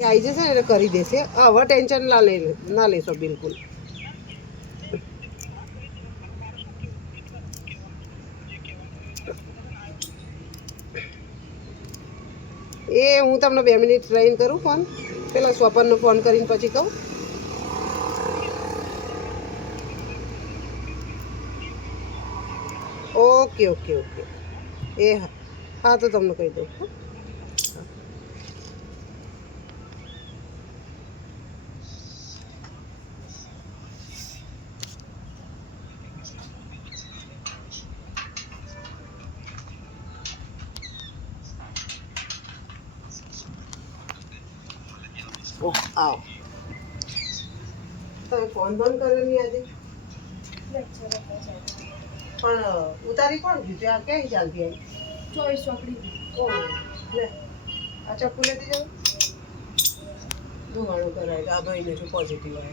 આવી જશે ને એટલે કરી દેશે. હવે ટેન્શન ના લેશો બિલકુલ. એ હું તમને 2 મિનિટ રહીને કરું ફોન. પેલા સ્વપનનો ફોન કરીને પછી કહું. Okay okay okay. એ હા હા, તો તમને કહી દઉં. હા. ઓહ આવો. તમે ફોન બંધ કર્યો નહીં આજે? પણ ઉતારી કોણ ગયું? ત્યાં ક્યાંય ચાલતી આવી? ચોઈસ ચોકડી. ઓહ લે, આ ચપ્પુ લેતી જાઉં. ધુમાડો કરાય. આ ભાઈને શું પોઝિટિવ આવે.